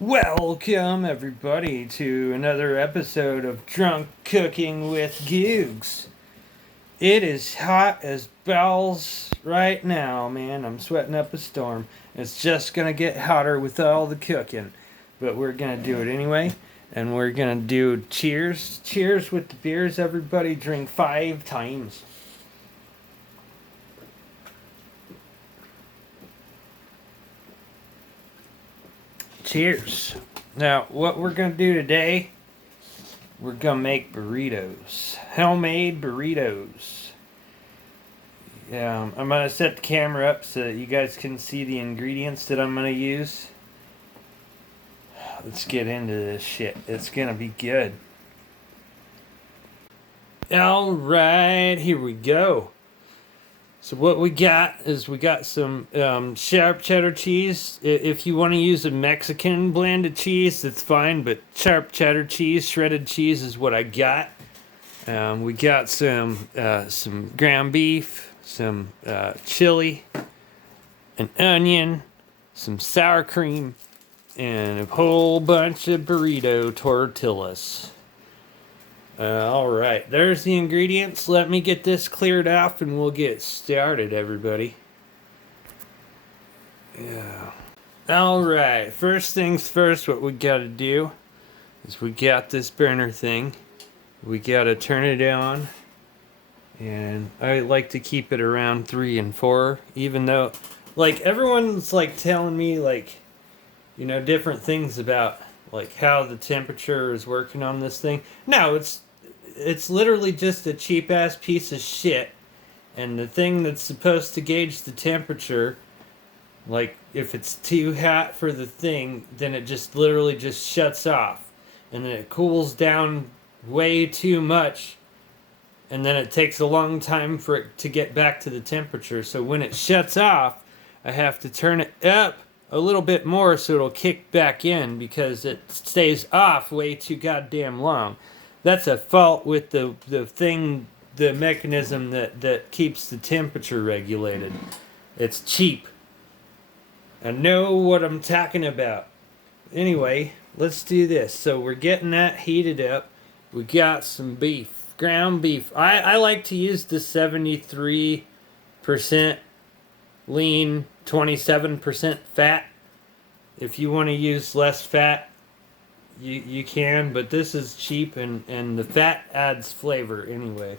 Welcome, everybody, to another episode of Drunk Cooking with Googz. It is hot as balls right now, man. I'm sweating up a storm. It's just gonna get hotter with all the cooking, but we're gonna do it anyway. And we're gonna do cheers. Cheers with the beers, everybody. Drink 5 times. Cheers. Now, what we're going to do today, we're going to make burritos. Homemade burritos. I'm going to set the camera up so that you guys can see the ingredients that I'm going to use. Let's get into this shit. It's going to be good. Alright, here we go. So what we got is we got some sharp cheddar cheese. If you want to use a Mexican blended cheese, that's fine. But sharp cheddar cheese, shredded cheese, is what I got. We got some ground beef, some chili, an onion, some sour cream, and a whole bunch of burrito tortillas. Alright, there's the ingredients. Let me get this cleared off and we'll get started, everybody. Yeah. Alright, first things first, what we gotta do is we got this burner thing. We gotta turn it on. And I like to keep it around 3 and 4, even though, like, everyone's, like, telling me, like, you know, different things about, like, how the temperature is working on this thing. No, it's literally just a cheap-ass piece of shit. And the thing that's supposed to gauge the temperature, like, if it's too hot for the thing, then it just literally just shuts off. And then it cools down way too much. And then it takes a long time for it to get back to the temperature. So when it shuts off, I have to turn it up a little bit more so it'll kick back in because it stays off way too goddamn long. That's a fault with the thing, the mechanism that keeps the temperature regulated. It's cheap. I know what I'm talking about. Anyway, let's do this. So we're getting that heated up. We got some beef, ground beef. I like to use the 73% lean, 27% fat. If you want to use less fat, you can, but this is cheap and the fat adds flavor anyway.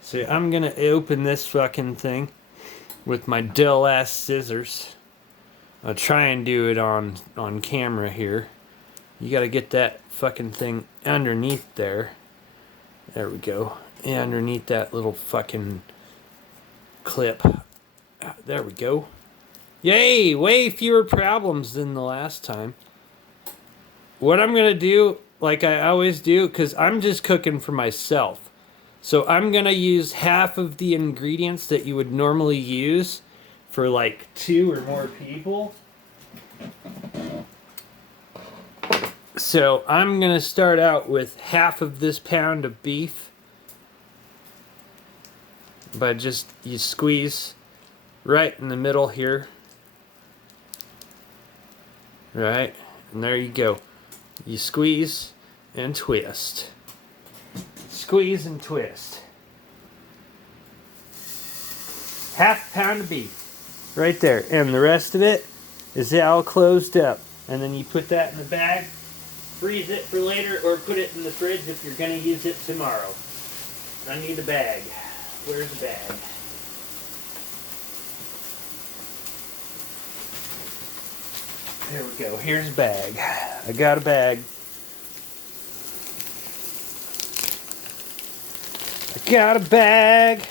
So I'm gonna open this fucking thing with my dull ass scissors. I'll try and do it on camera here. You gotta get that fucking thing underneath there. There we go. And underneath that little fucking clip. There we go. Yay! Way fewer problems than the last time. What I'm going to do, like I always do, because I'm just cooking for myself. So I'm going to use half of the ingredients that you would normally use for like 2 or more people. So I'm going to start out with half of this pound of beef. By just, you squeeze right in the middle here. Right, and there you go. You squeeze and twist. Squeeze and twist. Half a pound of beef. Right there. And the rest of it is all closed up. And then you put that in the bag, freeze it for later, or put it in the fridge if you're going to use it tomorrow. I need a bag. Where's the bag? There we go. Here's a bag. I got a bag. I got a bag,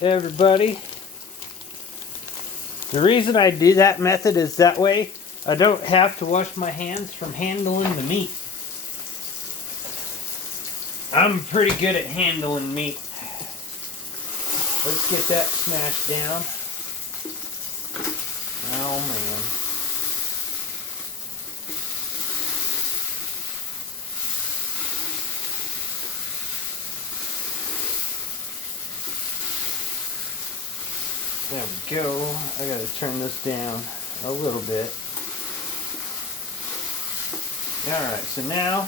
everybody. The reason I do that method is that way I don't have to wash my hands from handling the meat. I'm pretty good at handling meat. Let's get that smashed down. Oh man. There we go. I gotta turn this down a little bit. Alright, so now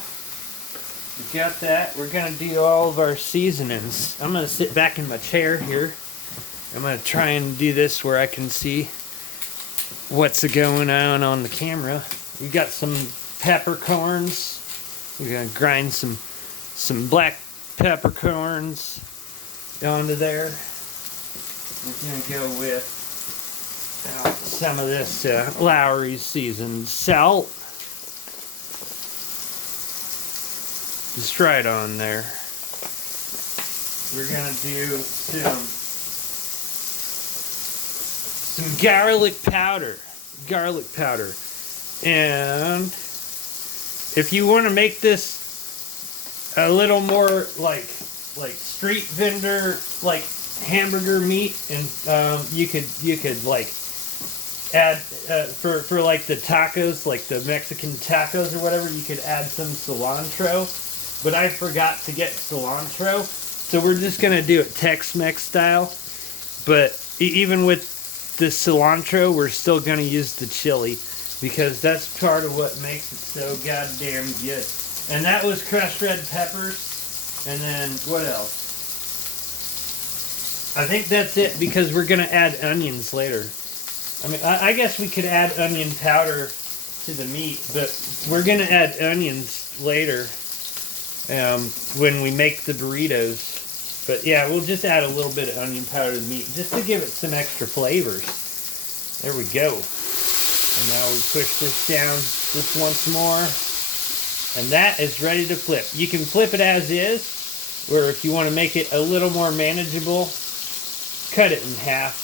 we got that. We're gonna do all of our seasonings. I'm gonna sit back in my chair here. I'm gonna try and do this where I can see what's going on the camera. We got some peppercorns. We're gonna grind some black peppercorns onto there. We're gonna go with some of this Lowry's seasoned salt. Just right on there. We're gonna do some garlic powder. And if you want to make this a little more like street vendor, like hamburger meat, and you could like add for like the tacos, like the Mexican tacos or whatever, you could add some cilantro. But I forgot to get cilantro, so we're just gonna do it Tex-Mex style. But even with the cilantro, we're still gonna use the chili, because that's part of what makes it so goddamn good. And that was crushed red peppers. And then what else? I think that's it, because we're gonna add onions later. I mean, I guess we could add onion powder to the meat, but we're gonna add onions later when we make the burritos. But yeah, we'll just add a little bit of onion powder to the meat just to give it some extra flavors. There we go. And now we push this down just once more. And that is ready to flip. You can flip it as is, or if you want to make it a little more manageable, cut it in half.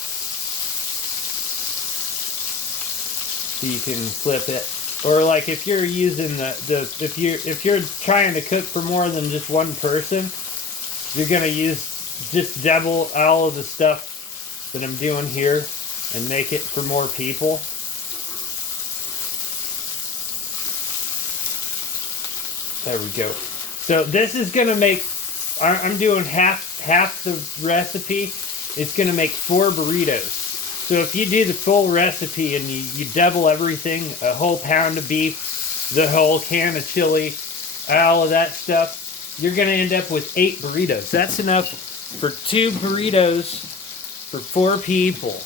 So you can flip it. Or like if you're using if you're trying to cook for more than just one person, you're gonna use just double all of the stuff that I'm doing here and make it for more people. There we go. So this is gonna make, I'm doing half the recipe. It's gonna make 4 burritos. So if you do the full recipe and you double everything, a whole pound of beef, the whole can of chili, all of that stuff, you're going to end up with 8 burritos. That's enough for 2 burritos for 4 people.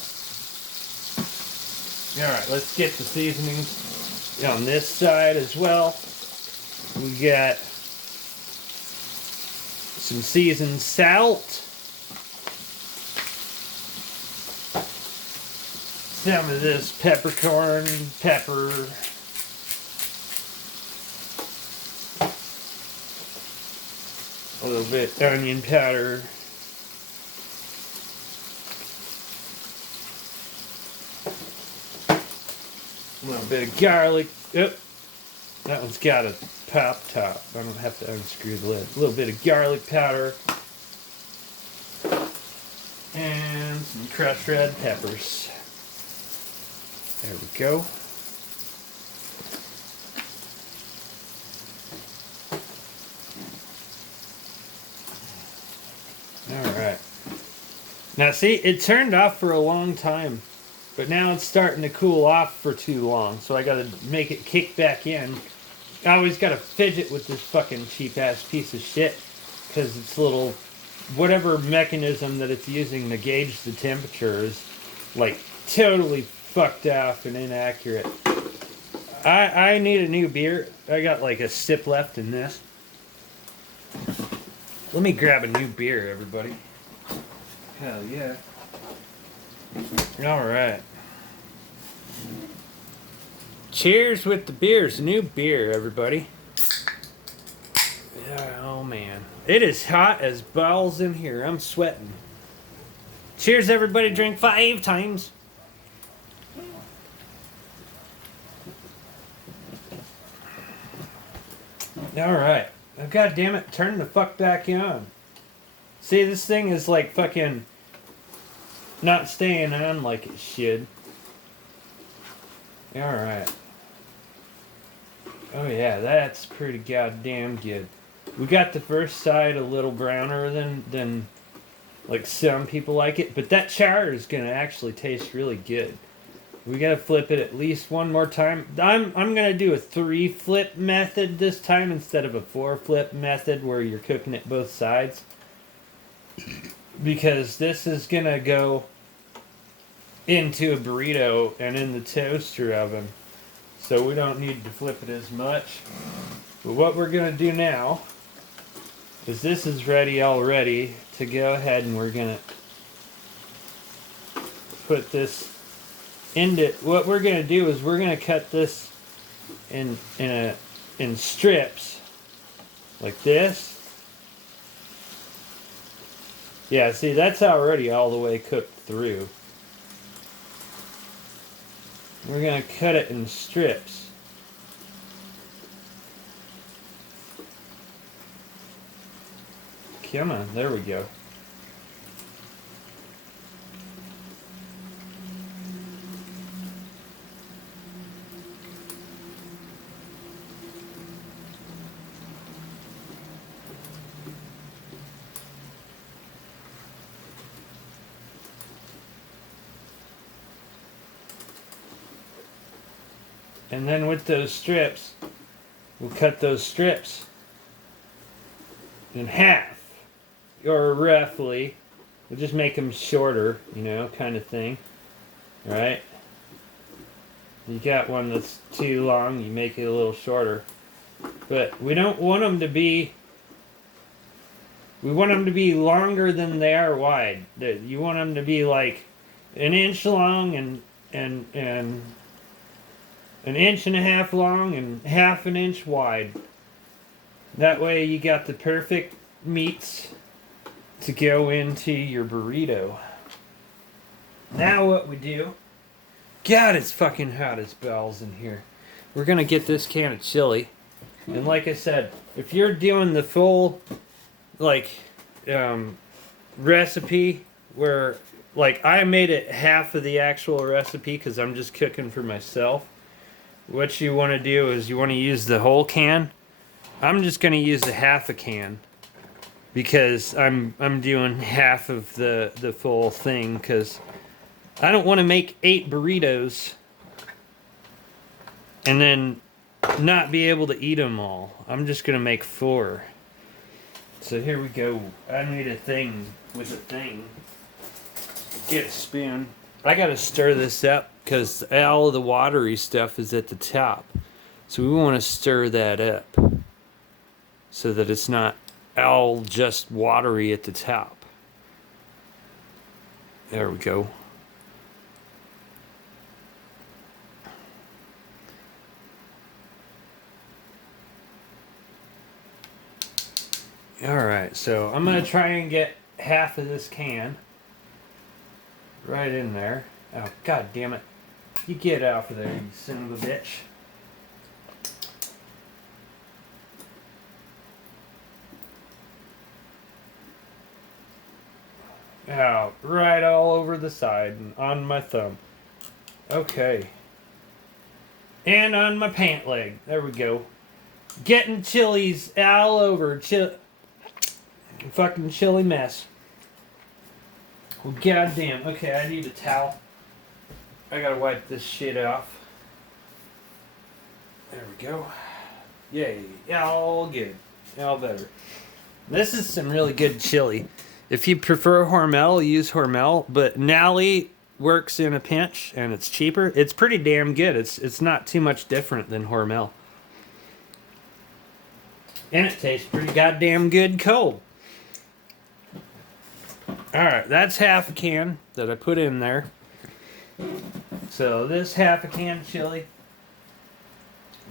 Alright, let's get the seasonings on this side as well. We got some seasoned salt. Some of this peppercorn, pepper. A little bit onion powder. A little bit of garlic. Oh, that one's got a pop top. I don't have to unscrew the lid. A little bit of garlic powder. And some crushed red peppers. There we go. Alright. Now see, it turned off for a long time, but now it's starting to cool off for too long, so I gotta make it kick back in. I always gotta fidget with this fucking cheap ass piece of shit, because its little, whatever mechanism that it's using to gauge the temperature is like totally fucked off and inaccurate. I need a new beer. I got like a sip left in this. Let me grab a new beer, everybody. Hell yeah. Alright. Cheers with the beers. New beer, everybody. Yeah, oh man. It is hot as balls in here. I'm sweating. Cheers, everybody. Drink 5 times. Alright. Oh, God damn it. Turn the fuck back on. See, this thing is like fucking not staying on like it should. Alright. Oh yeah, that's pretty goddamn good. We got the first side a little browner than like some people like it, but that chowder is gonna actually taste really good. We gotta flip it at least one more time. I'm gonna do a 3 flip method this time instead of a 4 flip method where you're cooking it both sides. Because this is gonna go into a burrito and in the toaster oven. So we don't need to flip it as much. But what we're gonna do now is this is ready already to go ahead, and we're gonna put this into, what we're gonna do is we're gonna cut this in strips like this. Yeah, see, that's already all the way cooked through. We're gonna cut it in strips. Come on, there we go. And then with those strips, we'll cut those strips in half, or roughly. We'll just make them shorter, you know, kind of thing. Right? You got one that's too long, you make it a little shorter. But we don't want them to be, we want them to be longer than they are wide. You want them to be like an inch long and an inch and a half long and half an inch wide. That way you got the perfect meats to go into your burrito. Now what we do, God, it's fucking hot as balls in here. We're gonna get this can of chili. And like I said, if you're doing the full, like, recipe where, like, I made it half of the actual recipe because I'm just cooking for myself. What you want to do is you want to use the whole can. I'm just going to use a half a can because I'm doing half of the full thing because I don't want to make 8 burritos and then not be able to eat them all. I'm just going to make 4. So here we go. I made a thing with a thing. Get a spoon. I got to stir this up because all of the watery stuff is at the top. So we want to stir that up so that it's not all just watery at the top. There we go. Alright, so I'm going to try and get half of this can right in there. Oh, god damn it. You get off of there, you son of a bitch. Oh, right all over the side and on my thumb. Okay. And on my pant leg. There we go. Getting chilies all over. Fucking chili mess. Well, goddamn. Okay, I need a towel. I gotta wipe this shit off. There we go. Yay. All good. All better. This is some really good chili. If you prefer Hormel, use Hormel. But Nally works in a pinch, and it's cheaper. It's pretty damn good. It's not too much different than Hormel. And it tastes pretty goddamn good cold. Alright, that's half a can that I put in there. So this half a can of chili.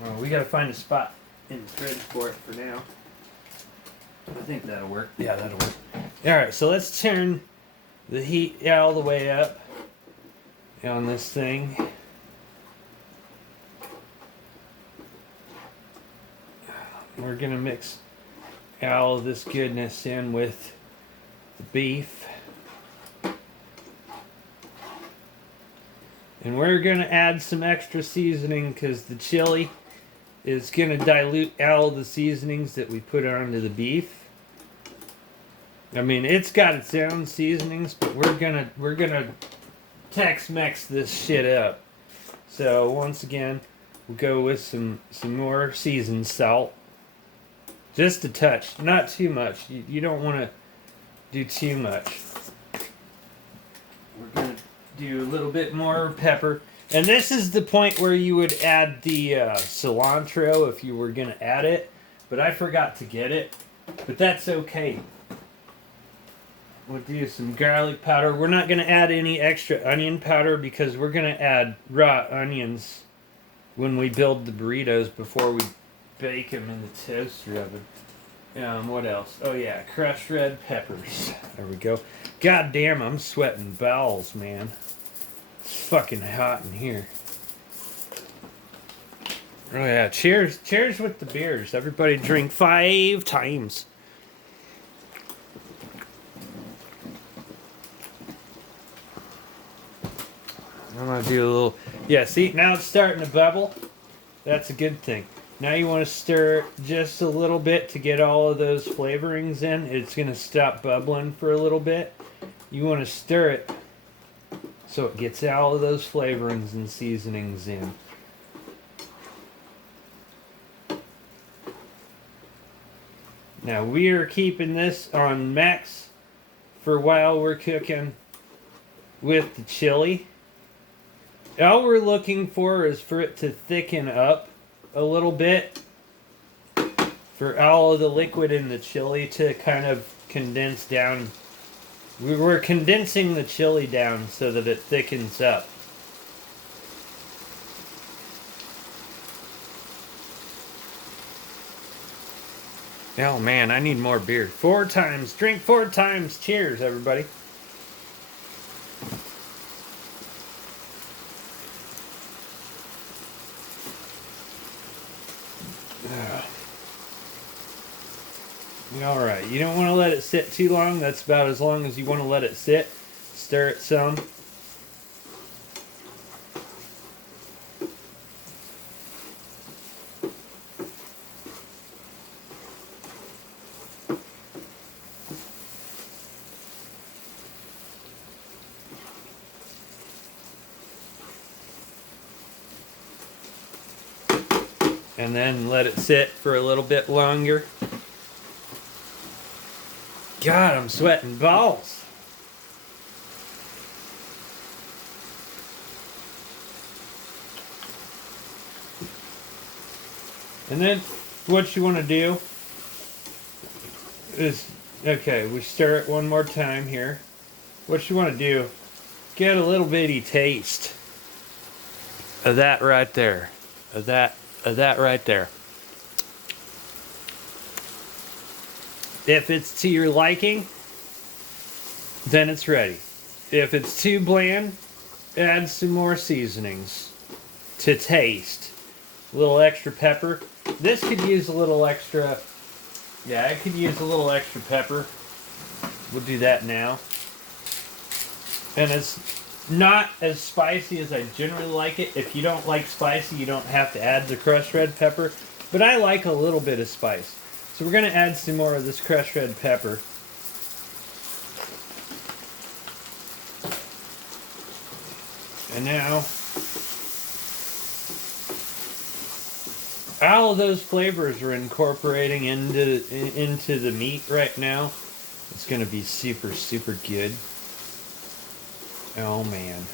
Well, we gotta find a spot in the fridge for it for now. I think that'll work. Yeah, that'll work. Alright, so let's turn the heat all the way up on this thing. We're gonna mix all of this goodness in with the beef. And we're gonna add some extra seasoning because the chili is gonna dilute all the seasonings that we put onto the beef. I mean, it's got its own seasonings, but we're gonna Tex-Mex this shit up. So once again, we'll go with some more seasoned salt. Just a touch, not too much. You don't want to do too much. We're going to do a little bit more pepper. And this is the point where you would add the cilantro if you were going to add it. But I forgot to get it. But that's okay. We'll do some garlic powder. We're not going to add any extra onion powder because we're going to add raw onions when we build the burritos before we bake them in the toaster oven. What else? Oh yeah, crushed red peppers. There we go. God damn, I'm sweating bowels, man. It's fucking hot in here. Oh yeah, cheers. Cheers with the beers. Everybody drink 5 times. I'm gonna do a little, yeah, see, now it's starting to bubble. That's a good thing. Now you want to stir just a little bit to get all of those flavorings in. It's gonna stop bubbling for a little bit. You want to stir it so it gets all of those flavorings and seasonings in. Now we are keeping this on max for while we're cooking with the chili. All we're looking for is for it to thicken up a little bit, for all of the liquid in the chili to kind of condense down. We're condensing the chili down so that it thickens up. Oh man, I need more beer. 4 times. Drink 4 times. Cheers, everybody. Alright, you don't want to let it sit too long. That's about as long as you want to let it sit. Stir it some. And then let it sit for a little bit longer. God, I'm sweating balls. And then what you want to do is, okay, we stir it one more time here. What you want to do, get a little bitty taste of that right there. Of that right there. If it's to your liking, then it's ready. If it's too bland, add some more seasonings to taste. A little extra pepper. This could use a little extra. Yeah, it could use a little extra pepper. We'll do that now. And it's not as spicy as I generally like it. If you don't like spicy, you don't have to add the crushed red pepper. But I like a little bit of spice. So we're going to add some more of this crushed red pepper. And now, all of those flavors are incorporating into the meat right now. It's going to be super, super good. Oh man.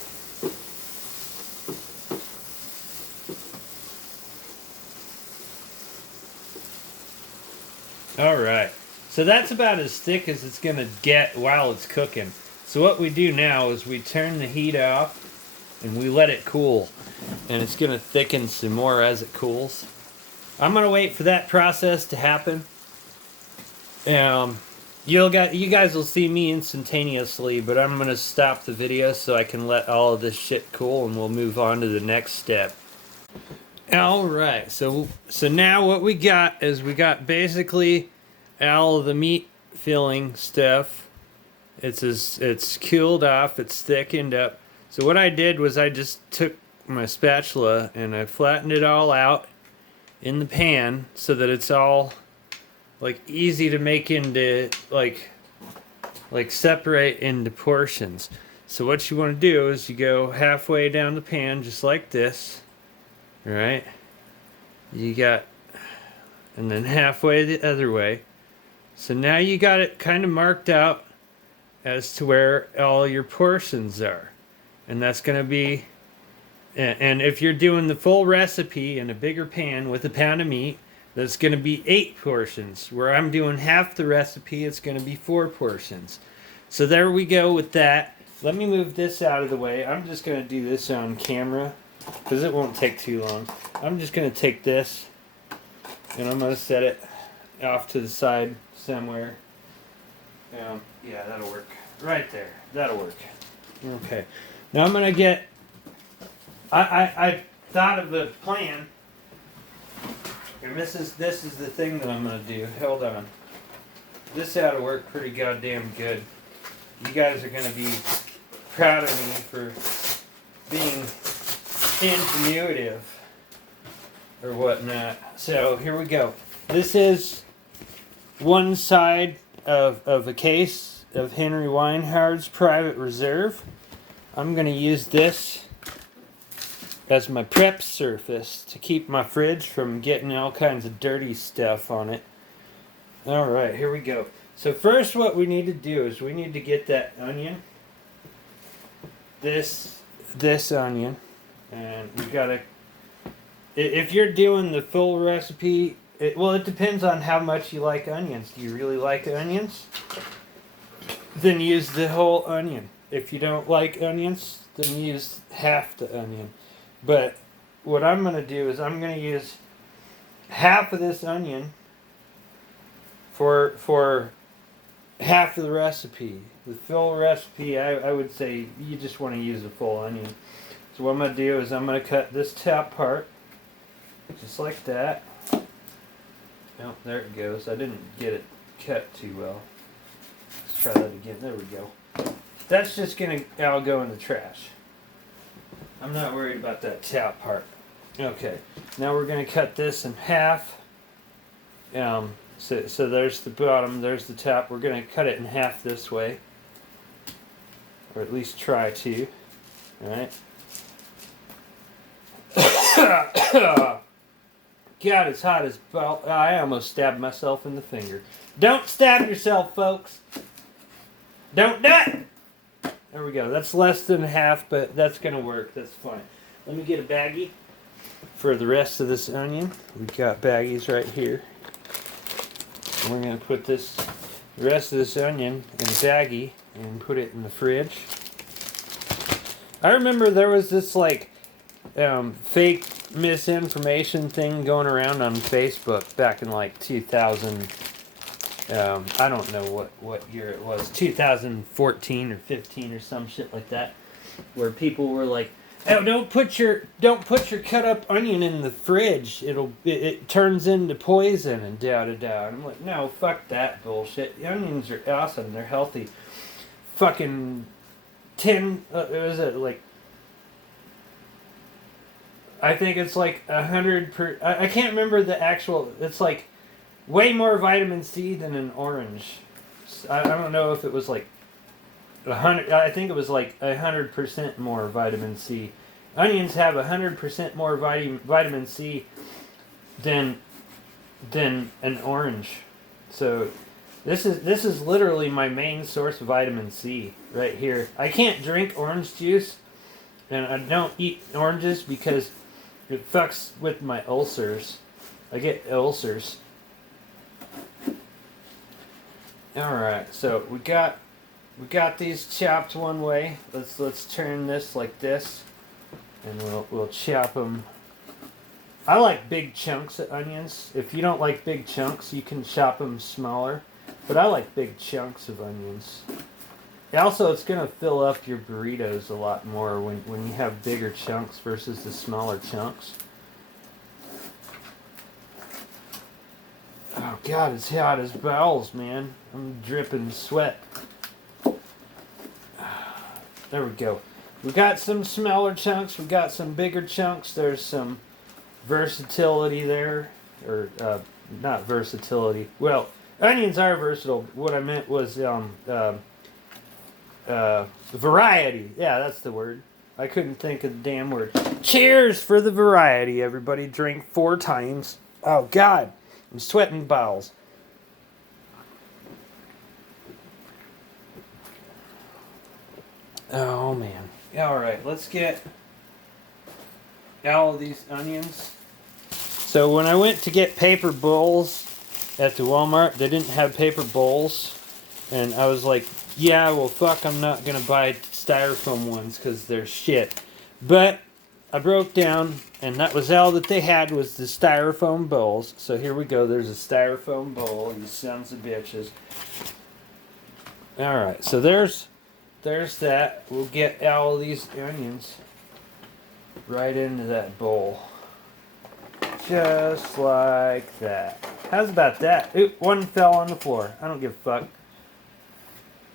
Alright, so that's about as thick as it's going to get while it's cooking. So what we do now is we turn the heat off and we let it cool. And it's going to thicken some more as it cools. I'm going to wait for that process to happen. You guys will see me instantaneously, but I'm going to stop the video so I can let all of this shit cool and we'll move on to the next step. Alright, so now what we got is we got basically all of the meat filling stuff. It's cooled off, it's thickened up. So what I did was I just took my spatula and I flattened it all out in the pan so that it's all like easy to make into like separate into portions. So what you want to do is you go halfway down the pan, just like this. All right. You got, and then halfway the other way. So now you got it kind of marked out as to where all your portions are. And that's going to be, and if you're doing the full recipe in a bigger pan with a pound of meat, that's going to be 8 portions. Where I'm doing half the recipe, it's going to be 4 portions. So there we go with that. Let me move this out of the way. I'm just going to do this on camera because it won't take too long. I'm just going to take this and I'm going to set it off to the side somewhere. Yeah, that'll work. Right there. That'll work. Okay. Now I'm going to get... I thought of a plan. And this is the thing that I'm going to do. Hold on. This ought to work pretty goddamn good. You guys are going to be proud of me for being ingenuitive or whatnot. So here we go. This is one side of a case of Henry Weinhard's Private Reserve. I'm going to use this as my prep surface to keep my fridge from getting all kinds of dirty stuff on it. Alright, here we go. So first what we need to do is we need to get that onion. This onion. And we gotta... If you're doing the full recipe, it depends on how much you like onions. Do you really like onions? Then use the whole onion. If you don't like onions, then use half the onion. But what I'm going to do is I'm going to use half of this onion for half of the recipe. The full recipe, I would say you just want to use a full onion. So what I'm going to do is I'm going to cut this top part just like that. Oh, there it goes. I didn't get it cut too well. Let's try that again. There we go. That's just going to all go in the trash. I'm not worried about that top part. Okay, now we're going to cut this in half. So there's the bottom, there's the top. We're going to cut it in half this way. Or at least try to. Alright. God, it's hot as well. I almost stabbed myself in the finger. Don't stab yourself, folks. Don't do it! There we go. That's less than half, but that's going to work. That's fine. Let me get a baggie for the rest of this onion. We've got baggies right here. And we're going to put the rest of this onion in a baggie and put it in the fridge. I remember there was this fake misinformation thing going around on Facebook back in 2000. I don't know what year it was, 2014 or 15 or some shit like that, where people were like, "Oh, don't put your cut up onion in the fridge. It turns into poison and da da da." And I'm like, no, fuck that bullshit. The onions are awesome. They're healthy. Fucking 10. Was it like? I think it's like 100 per. I can't remember the actual. It's like way more vitamin C than an orange. I don't know if it was like 100. I think it was like 100% more vitamin C. Onions have 100% more vitamin C than an orange. So this is literally my main source of vitamin C right here. I can't drink orange juice, and I don't eat oranges because it fucks with my ulcers. I get ulcers. Alright, so we got these chopped one way. Let's turn this like this, and we'll chop them. I like big chunks of onions. If you don't like big chunks, you can chop them smaller. But I like big chunks of onions. Also, it's gonna fill up your burritos a lot more when you have bigger chunks versus the smaller chunks. Oh God, it's hot as balls, man. I'm dripping sweat. There we go. We got some smaller chunks. We got some bigger chunks. There's some versatility there, or not versatility. Well, onions are versatile. What I meant was variety. Yeah, that's the word. I couldn't think of the damn word. Cheers for the variety, everybody. Drink 4 times. Oh, God. I'm sweating bowels. Oh, man. All right, let's get all of these onions. So when I went to get paper bowls at the Walmart, they didn't have paper bowls. And I was like, yeah, well, fuck, I'm not going to buy styrofoam ones because they're shit. But I broke down, and that was all that they had was the styrofoam bowls. So here we go. There's a styrofoam bowl, you sons of bitches. All right, so there's that. We'll get all these onions right into that bowl. Just like that. How's about that? Oop, one fell on the floor. I don't give a fuck.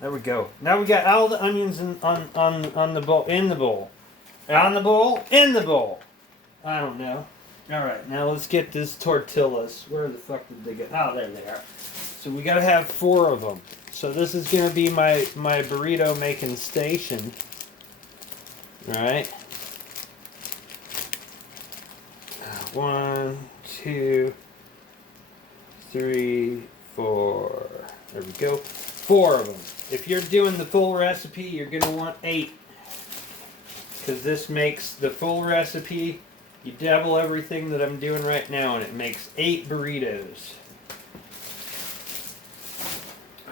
There we go. Now we got all the onions on the bowl, in the bowl. On the bowl, in the bowl. I don't know. Alright, now let's get this tortillas. Where the fuck did they go? Oh, there they are. So we gotta have 4 of them. So this is gonna be my burrito making station. Alright. 1, 2, 3, 4. There we go. 4 of them. If you're doing the full recipe, you're going to want 8. Because this makes the full recipe, you double everything that I'm doing right now, and it makes 8 burritos.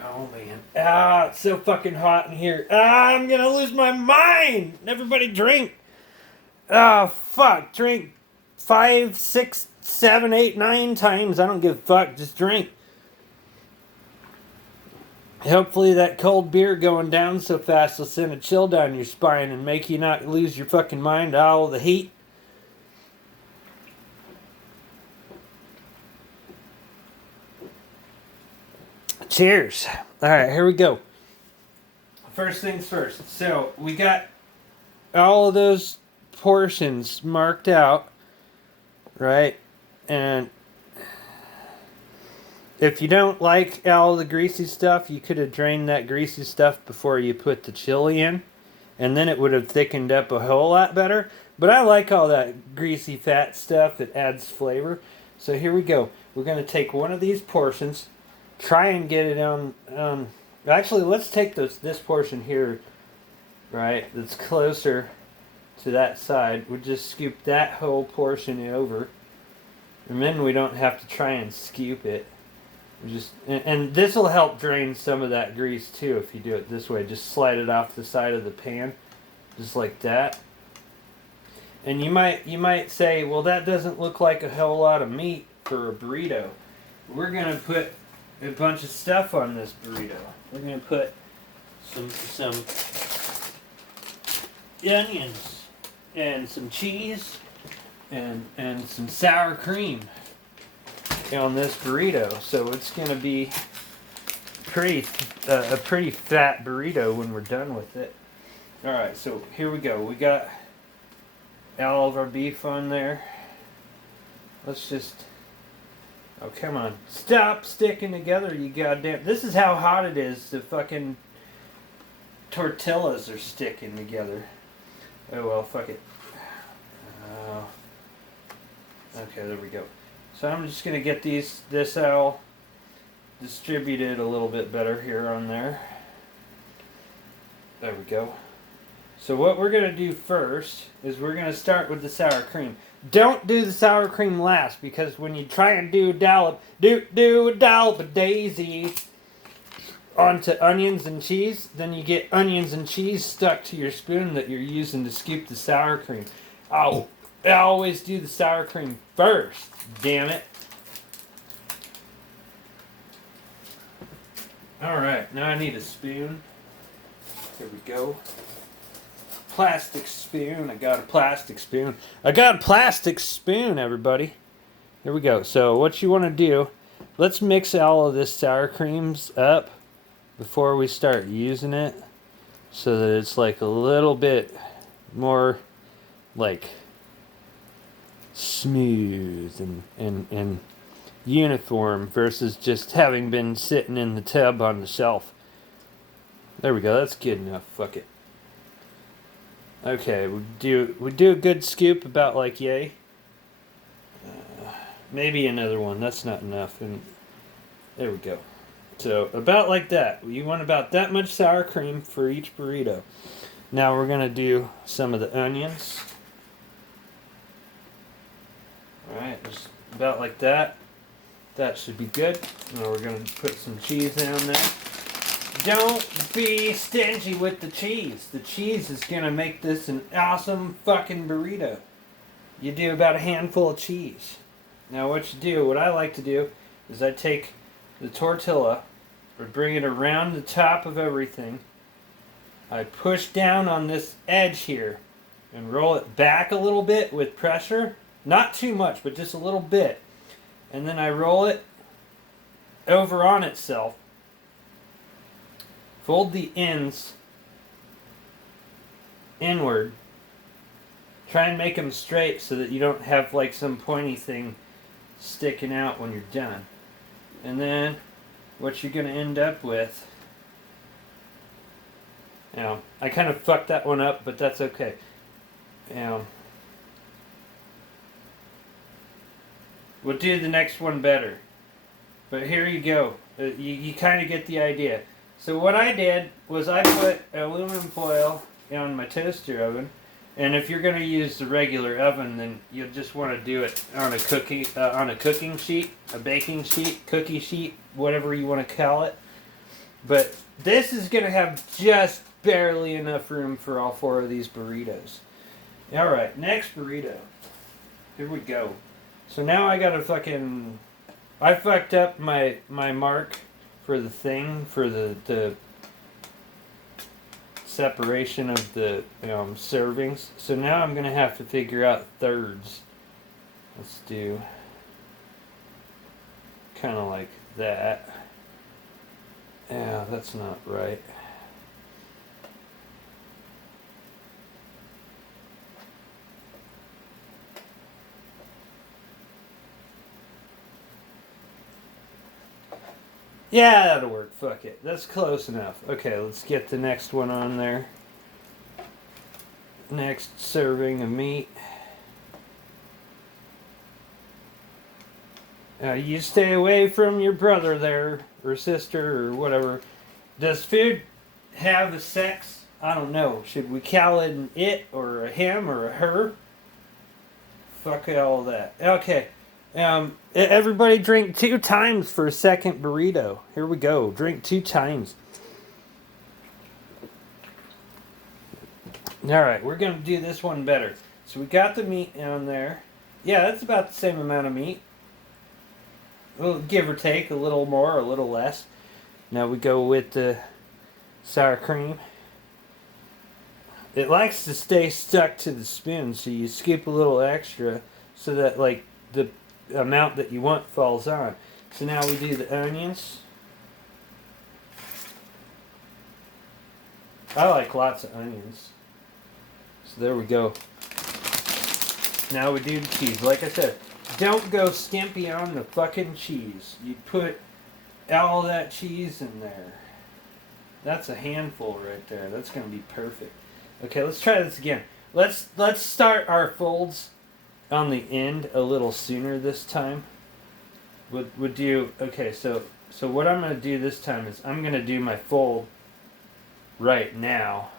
Oh, man. Ah, it's so fucking hot in here. Ah, I'm going to lose my mind. Everybody drink. Ah, fuck. Drink 5, 6, 7, 8, 9 times. I don't give a fuck. Just drink. Hopefully that cold beer going down so fast will send a chill down your spine and make you not lose your fucking mind. All the heat. Cheers. Alright, here we go. First things first. So, we got all of those portions marked out. Right? And if you don't like all the greasy stuff, you could have drained that greasy stuff before you put the chili in. And then it would have thickened up a whole lot better. But I like all that greasy fat stuff. It adds flavor. So here we go. We're going to take one of these portions. Try and get it on... actually, let's take this portion here. Right? That's closer to that side. We'll just scoop that whole portion over. And then we don't have to try and scoop it. And this will help drain some of that grease too if you do it this way. Just slide it off the side of the pan, just like that. And you might say, well, that doesn't look like a whole lot of meat for a burrito. We're gonna put a bunch of stuff on this burrito. We're gonna put some onions and some cheese and some sour cream on this burrito, so it's gonna be a pretty fat burrito when we're done with it. All right, so here we go. We got all of our beef on there. Let's just... Oh, come on. Stop sticking together, you goddamn... This is how hot it is. The fucking tortillas are sticking together. Oh, well, fuck it. Okay, there we go. So I'm just going to get this all distributed a little bit better here on there. There we go. So what we're going to do first is we're going to start with the sour cream. Don't do the sour cream last, because when you try and do a dollop of daisy onto onions and cheese, then you get onions and cheese stuck to your spoon that you're using to scoop the sour cream. Oh, I always do the sour cream first, damn it. Alright, now I need a spoon. There we go. Plastic spoon. I got a plastic spoon. I got a plastic spoon, everybody. Here we go. So what you want to do, let's mix all of this sour creams up before we start using it, so that it's like a little bit more like smooth and uniform versus just having been sitting in the tub on the shelf. There we go. That's good enough. Fuck it. Okay, we do a good scoop about like yay. Maybe another one. That's not enough. And there we go. So about like that. You want about that much sour cream for each burrito. Now we're gonna do some of the onions. All right, just about like that. That should be good. Now we're gonna put some cheese down there. Don't be stingy with the cheese. The cheese is gonna make this an awesome fucking burrito. You do about a handful of cheese. Now what you do, what I like to do, is I take the tortilla, or bring it around the top of everything. I push down on this edge here, and roll it back a little bit with pressure. Not too much, but just a little bit. And then I roll it over on itself. Fold the ends inward. Try and make them straight so that you don't have like some pointy thing sticking out when you're done. And then what you're going to end up with, I kind of fucked that one up, but that's okay. We'll do the next one better. But here you go. You kind of get the idea. So what I did was I put aluminum foil on my toaster oven, and if you're going to use the regular oven, then you'll just want to do it on a cooking sheet, a baking sheet, cookie sheet, whatever you want to call it. But this is going to have just barely enough room for all 4 of these burritos. All right, next burrito. Here we go. So now I got to I fucked up my mark for the thing, for the separation of the servings. So now I'm going to have to figure out thirds. Let's do kind of like that. Yeah, that's not right. Yeah, that'll work. Fuck it. That's close enough. Okay, let's get the next one on there. Next serving of meat. You stay away from your brother there, or sister, or whatever. Does food have a sex? I don't know. Should we call it an it, or a him, or a her? Fuck all that. Okay. Everybody drink 2 times for a second burrito. Here we go. Drink 2 times. Alright, we're going to do this one better. So we got the meat on there. Yeah, that's about the same amount of meat. We'll give or take a little more or a little less. Now we go with the sour cream. It likes to stay stuck to the spoon, so you scoop a little extra so that like the amount that you want falls on. So now we do the onions. I like lots of onions. So there we go. Now we do the cheese. Like I said, don't go skimpy on the fucking cheese. You put all that cheese in there. That's a handful right there. That's going to be perfect. Okay, let's try this again. Let's start our folds on the end a little sooner this time. Would do okay. So what I'm going to do this time is I'm going to do my fold right now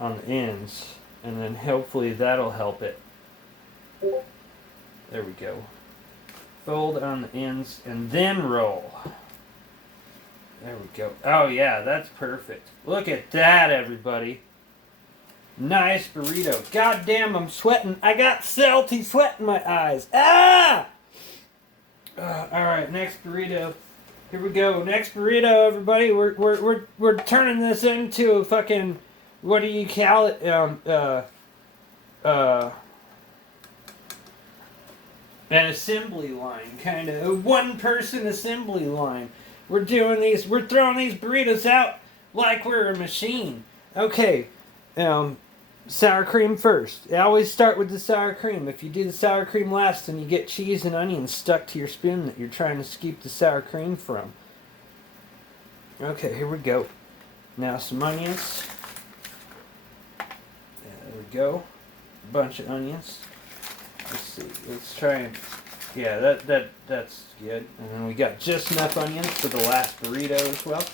on the ends, and then hopefully that'll help it. There we go. Fold on the ends and then roll. There we go. Oh yeah, that's perfect. Look at that, everybody. Nice burrito. God damn, I'm sweating. I got salty sweat in my eyes. Ah! Alright, next burrito. Here we go. Next burrito, everybody. We're turning this into a fucking, what do you call it? An assembly line, kind of. A one-person assembly line. We're throwing these burritos out like we're a machine. Okay, sour cream first. I always start with the sour cream. If you do the sour cream last, then you get cheese and onions stuck to your spoon that you're trying to scoop the sour cream from. Okay, here we go. Now some onions. There we go. A bunch of onions. Let's see. Let's try and yeah, that's good. And then we got just enough onions for the last burrito as well.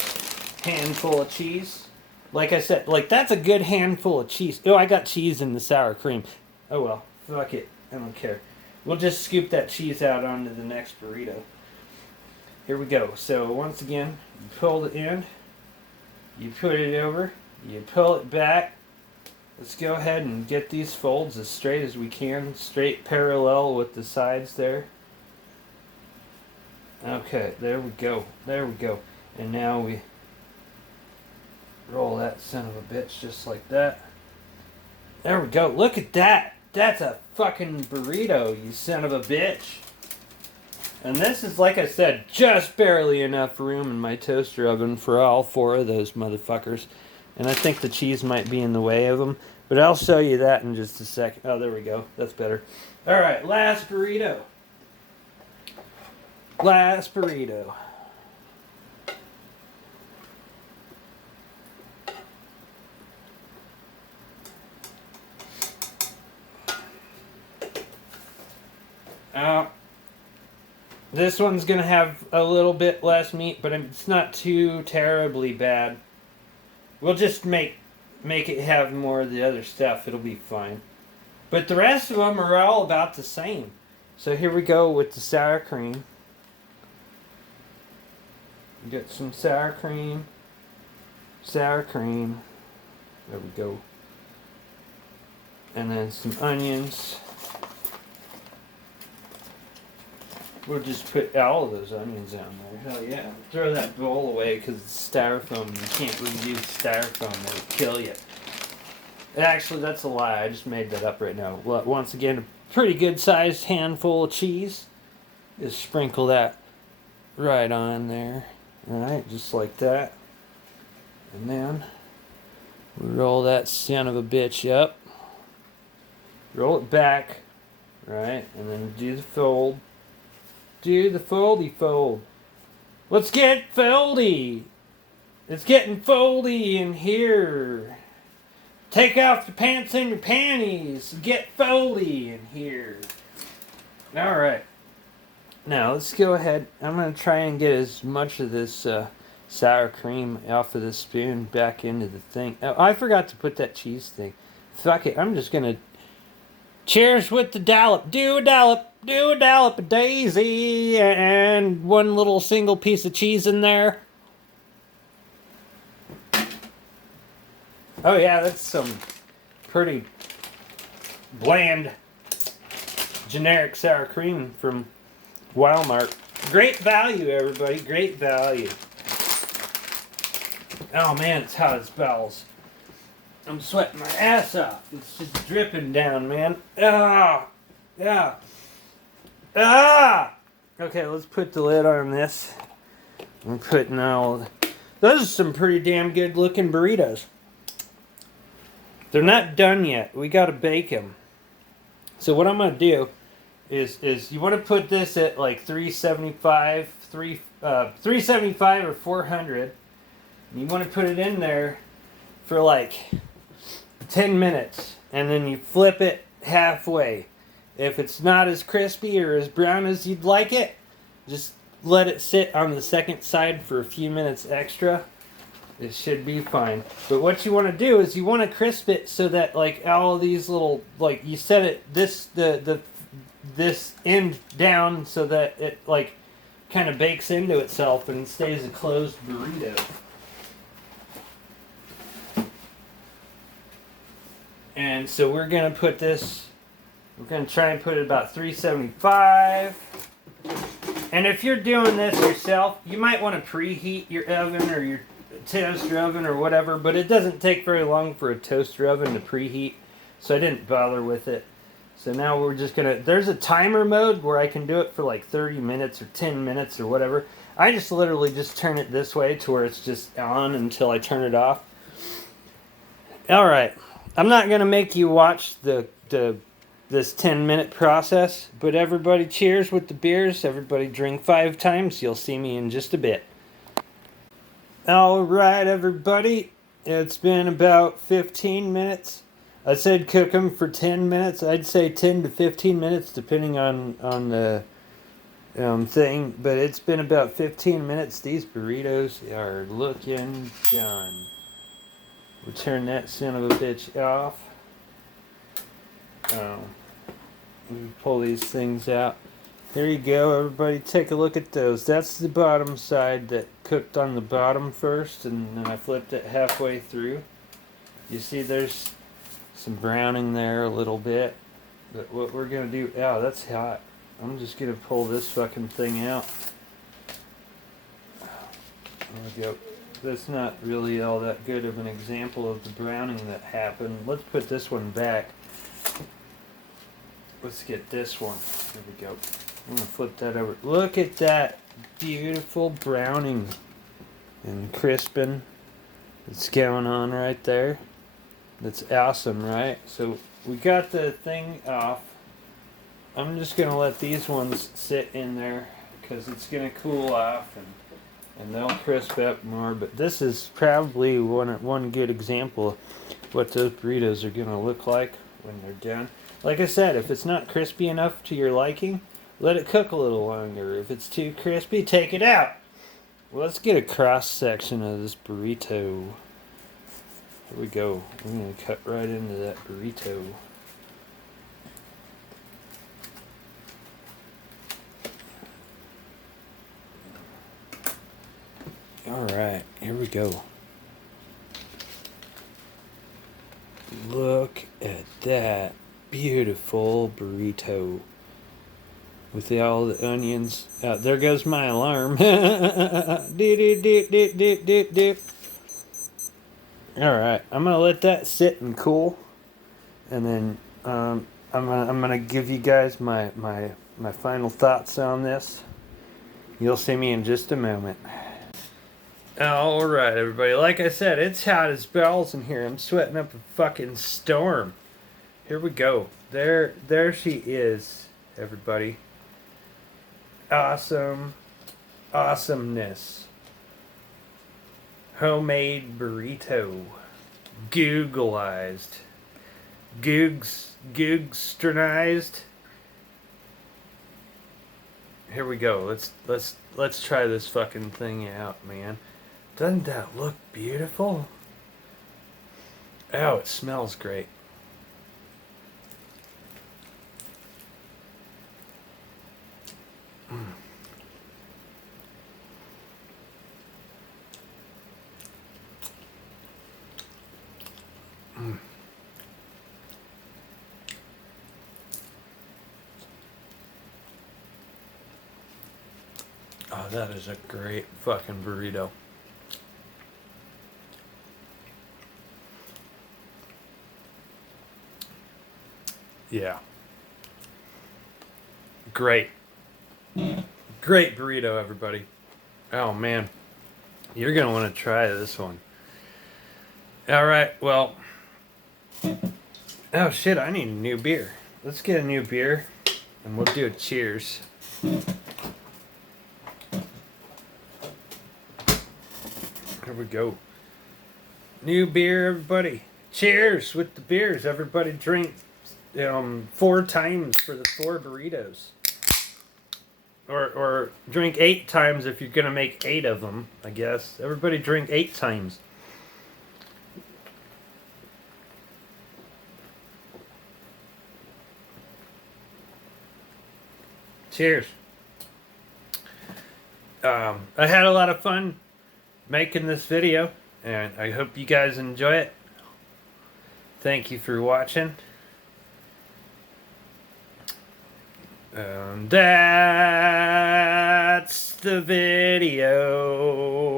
Handful of cheese. Like I said, like that's a good handful of cheese. Oh, I got cheese in the sour cream. Oh well, fuck it. I don't care. We'll just scoop that cheese out onto the next burrito. Here we go. So once again, you pull it in, you put it over, you pull it back. Let's go ahead and get these folds as straight as we can, straight parallel with the sides there. Okay, there we go. There we go. And now we roll that son of a bitch just like that. There we go. Look at that. That's a fucking burrito, you son of a bitch. And this is, like I said, just barely enough room in my toaster oven for all four of those motherfuckers. And I think the cheese might be in the way of them. But I'll show you that in just a second. Oh, there we go. That's better. Alright, last burrito. Last burrito. This one's going to have a little bit less meat, but it's not too terribly bad. We'll just make it have more of the other stuff. It'll be fine. But the rest of them are all about the same. So here we go with the sour cream. Get some sour cream. Sour cream. There we go. And then some onions. We'll just put all of those onions on there. Hell yeah. Throw that bowl away because it's styrofoam. You can't really use styrofoam. It'll kill you. Actually, that's a lie. I just made that up right now. Once again, a pretty good sized handful of cheese. Just sprinkle that right on there. Alright, just like that. And then we roll that son of a bitch up. Roll it back. Right, and then do the fold. Do the foldy fold. Let's get foldy. It's getting foldy in here. Take off the pants and your panties. Get foldy in here. Alright. Now let's go ahead. I'm going to try and get as much of this sour cream off of the spoon back into the thing. Oh, I forgot to put that cheese thing. Fuck it. I'm just going to cheers with the dollop. Do a dollop. Do a dollop of daisy and one little single piece of cheese in there. Oh yeah, that's some pretty bland generic sour cream from Walmart. Great value, everybody. Great value. Oh man, it's hot as balls. I'm sweating my ass off. It's just dripping down, man. Ah, yeah. Ah! Okay, let's put the lid on this. I'm putting all... Those are some pretty damn good looking burritos. They're not done yet. We gotta bake them. So what I'm gonna do is you want to put this at like 375, 375 or 400. And you want to put it in there for like 10 minutes. And then you flip it halfway. If it's not as crispy or as brown as you'd like it, just let it sit on the second side for a few minutes extra. It should be fine. But what you want to do is you want to crisp it so that like all of these little, like you set it this end down so that it like kind of bakes into itself and stays a closed burrito. And so we're going to put this, we're going to try and put it about 375. And if you're doing this yourself, you might want to preheat your oven or your toaster oven or whatever, but it doesn't take very long for a toaster oven to preheat, so I didn't bother with it. So now we're just going to, there's a timer mode where I can do it for like 30 minutes or 10 minutes or whatever. I just literally just turn it this way to where it's just on until I turn it off. Alright. I'm not going to make you watch this 10-minute process, but everybody cheers with the beers. Everybody drink 5 times. You'll see me in just a bit. All right, everybody. It's been about 15 minutes. I said cook them for 10 minutes. I'd say 10 to 15 minutes, depending on the thing. But it's been about 15 minutes. These burritos are looking done. We'll turn that son of a bitch off. We pull these things out. There you go, everybody. Take a look at those. That's the bottom side that cooked on the bottom first, and then I flipped it halfway through. You see, there's some browning there a little bit. But what we're gonna do? Oh, that's hot. I'm just gonna pull this fucking thing out. There we go. That's not really all that good of an example of the browning that happened. Let's put this one back. Let's get this one. There we go. I'm gonna flip that over. Look at that beautiful browning and crisping that's going on right there. That's awesome, right? So we got the thing off. I'm just gonna let these ones sit in there because it's gonna cool off and they'll crisp up more. But this is probably one good example of what those burritos are gonna look like when they're done. Like I said, if it's not crispy enough to your liking, let it cook a little longer. If it's too crispy, take it out. Well, let's get a cross section of this burrito. Here we go. We're going to cut right into that burrito. Alright, here we go. Look at that beautiful burrito. With all the onions. There goes my alarm. Alright, I'm gonna let that sit and cool. And then I'm gonna give you guys my final thoughts on this. You'll see me in just a moment. Alright, everybody. Like I said, it's hot as balls in here. I'm sweating up a fucking storm. Here we go. There she is, everybody. Awesome. Awesomeness. Homemade burrito. Googleized. Googsternized. Here we go. Let's try this fucking thing out, man. Doesn't that look beautiful? Oh, it smells great. Mm. Mm. Oh, that is a great fucking burrito. Yeah. Great. Great burrito, everybody. Oh, man. You're going to want to try this one. All right, well. Oh, shit, I need a new beer. Let's get a new beer, and we'll do a cheers. Here we go. New beer, everybody. Cheers with the beers. Everybody drink 4 times for the 4 burritos. Or drink 8 times if you're going to make 8 of them, I guess. Everybody drink 8 times. Cheers. I had a lot of fun making this video, and I hope you guys enjoy it. Thank you for watching. That's the video.